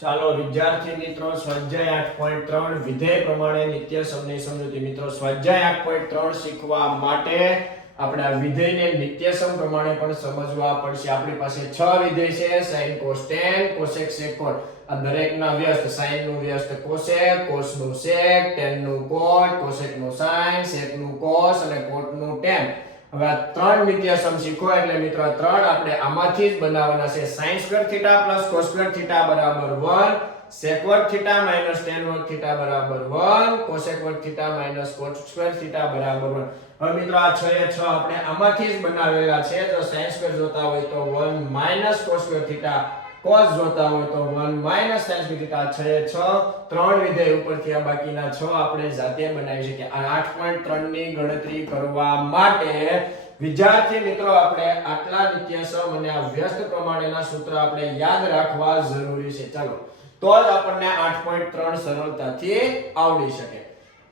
ચાલો વિદ્યાર્થી મિત્રો સ્વાધ્યાય 8.3 વિધેય પ્રમાણે નિત્ય સમની સમજૂતી મિત્રો સ્વાધ્યાય 8.3 શીખવા માટે આપણે આ વિધેયને નિત્ય સમ પ્રમાણે પણ સમજવા પડશે. આપણી પાસે 6 વિધેય છે sin cos tan cosec sec cot. આ દરેકના વ્યસ્ત sin નું વ્યસ્ત cosec, cos નું sec, tan નું cot, cosec નું sin, sec નું cos અને cot નું tan. હવે આ ત્રણ નિત્ય સમ શીખો એટલે મિત્રો ત્રણ આપણે આમાંથી જ બનાવવાના છે. sin square theta plus cos square theta બરાબર 1, sec work theta minus tan work theta બરાબર 1, cosec work theta minus cot square theta બરાબર 1. હવે મિત્રો આ 6 એ 6 આપણે આમાંથી જ બનાવેલા છે. જો sin square જોતા હોય તો 1 minus cos square theta, cos જોતા હોય તો 1 minus sin square theta. 6 એ 6 ત્રણ વિધેય ઉપરથી આ બાકીના 6 આપણે જાતે બનાવી શકીએ. આ 8.3 ની ગણતરી કરવા માટે વિદ્યાર્થી મિત્રો આપણે આટલા નિત્ય સમ અને આ વ્યસ્ત પ્રમાણેના સૂત્ર આપણે યાદ રાખવા જરૂરી છે. ચાલો તો જ આપણને 8.3 સરળતાથી આવડી શકે.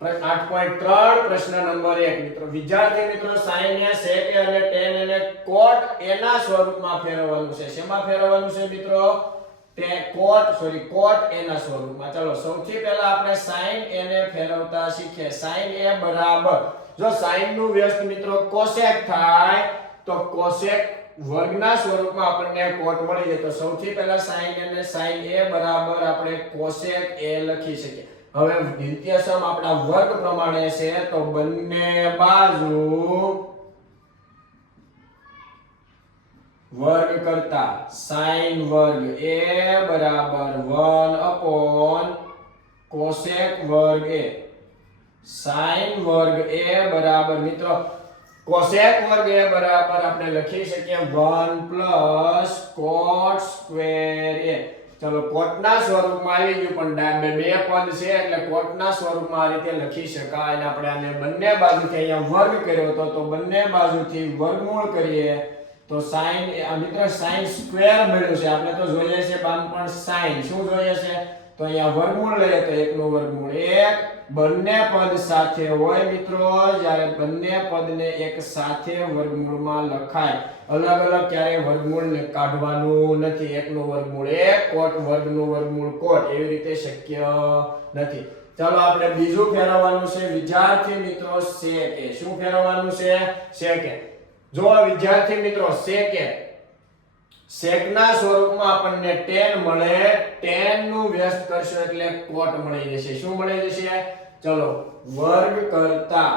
8.3 પ્રશ્ન નંબર 1 મિત્રો વિદ્યાર્થી મિત્રો sin ને sec અને tan અને cot એના સ્વરૂપમાં ફેરવવાનું છે. શેમાં ફેરવવાનું છે મિત્રો? cot એના સ્વરૂપમાં. ચાલો સૌથી પહેલા આપણે sin a ને ફેરવતા શીખીએ. sin a બરાબર જો sin નું વ્યસ્ત મિત્રો cosec થાય તો cosec વર્ગના સ્વરૂપમાં આપણને cot મળી જાય. તો સૌથી પહેલા sin a ને sin a બરાબર આપણે cosec a લખી શકીએ. હવે નિત્ય સમ આપણા વર્ગ પ્રમાણે છે તો બંને બાજુ વર્ગ કરતા sin વર્ગ a બરાબર 1 upon cosec વર્ગ a. sin વર્ગ a બરાબર મિત્રો cosec વર્ગ a બરાબર આપણે લખી શકીએ 1 plus cot square a. ચલો cot ના સ્વરૂપમાં આવી ગયું પણ બે પદ છે એટલે cot ના સ્વરૂપમાં આ રીતે લખી શકાય. અને આપણે આને બંને બાજુથી અહીંયા વર્ગ કર્યો તો બંને બાજુથી વર્ગમૂળ કરીએ તો sin આ મિત્રો sin સ્ક્વેર મળ્યું છે. આપણે તો જોઈએ છે બાળપણ sin શું જોઈએ છે તો અહીંયા વર્ગમૂળ લઈએ તો 1 નું વર્ગમૂળ 1. બંને પદ સાથે હોય મિત્રો જ્યારે બંને પદને એક સાથે વર્ગમૂળમાં લખાય. અલગ અલગ ક્યારે વર્ગમૂળ કાઢવાનું નથી. 1 નું વર્ગમૂળ 1 cot વર્ગનું વર્ગમૂળ cot એવી રીતે શક્ય નથી. ચાલો આપણે બીજું ફેરવવાનું છે વિદ્યાર્થી મિત્રો sec a. શું ફેરવવાનું છે? sec a. જો વિદ્યાર્થી મિત્રો sec ના સ્વરૂપમાં આપણને tan મળે. tan નું વ્યસ્ત કરશો એટલે cot મળી જશે. શું મળી જશે? ચલો વર્ગ કરતા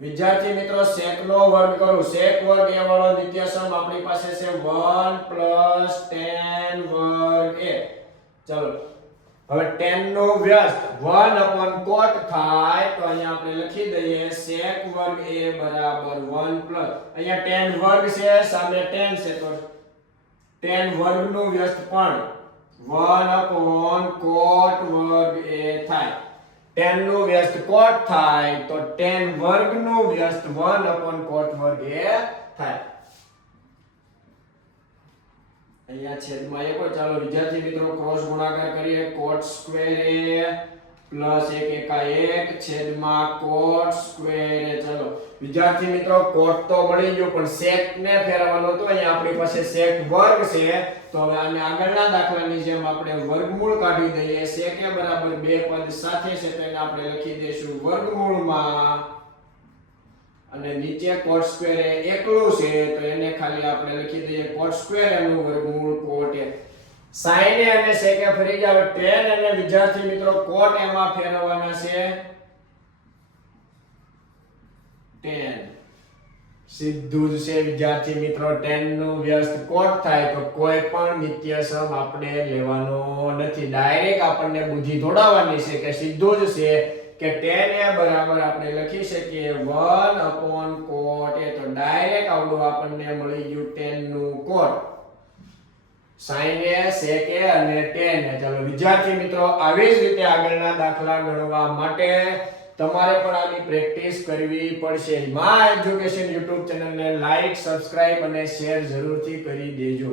વિદ્યાર્થી મિત્રો sec નો વર્ગ કરું. sec વર્ગ a વાળો નિત્ય સમ આપણી પાસે છે 1 plus tan વર્ગ a. ચલો હવે tan નો વ્યસ્ત 1 upon cot થાય તો અહીંયા આપણે લખી દઈએ sec વર્ગ a બરાબર 1 plus અહીંયા tan વર્ગ છે સામે tan છે તો tan વર્ગનું વ્યસ્ત પણ 1 upon cot વર્ગ a થાય. tan નું વ્યસ્ત cot થાય તો tan વર્ગનું વ્યસ્ત 1 upon cot વર્ગ a થાય. અહીંયા છેદમાં 1 ચાલો વિદ્યાર્થી મિત્રો ક્રોસ ગુણાકાર કરીએ. cot square a plus 1 એકા 1 છેદમાં cot square a. ચલો વિદ્યાર્થી મિત્રો cot તો મળી ગયો પણ sec ને ફેરવવાનો તો અહીંયા આપણી પાસે sec વર્ગ છે. તો હવે આને આગળના દાખલાની જેમ આપણે વર્ગમૂળ કાઢી દઈએ. sec a બરાબર બે પદ સાથે છે તો એને આપણે લખી દઈશું વર્ગમૂળમાં અને નીચે cot square a એકલું છે તો એને ખાલી આપણે લખી દઈએ cot square a નું વર્ગમૂળ cot a. sin a અને sec a ફરી જાવ tan અને વિદ્યાર્થી મિત્રો cot a માં ફેરવવાના છે tan. સીધું જ છે વિદ્યાર્થી મિત્રો tan નું વ્યસ્ત cot થાય તો કોઈ પણ નિત્ય સમ આપણે લેવાનો નથી. ડાયરેક્ટ આપણને બુદ્ધિ દોડાવવાની છે કે સીધું જ છે કે tan a બરાબર આપણે લખી શકીએ 1 upon cot a. તો ડાયરેક્ટ આવડું આપણને મળી ગયું tan નું cot. sin a sec a અને tan a. ચાલો વિદ્યાર્થી મિત્રો આવી જ રીતે આગળના દાખલા ગણવા માટે તમારે પણ આની પ્રેક્ટિસ કરવી પડશે. માં એજ્યુકેશન YouTube ચેનલને લાઈક, સબસ્ક્રાઇબ અને શેર જરૂરથી કરી દેજો.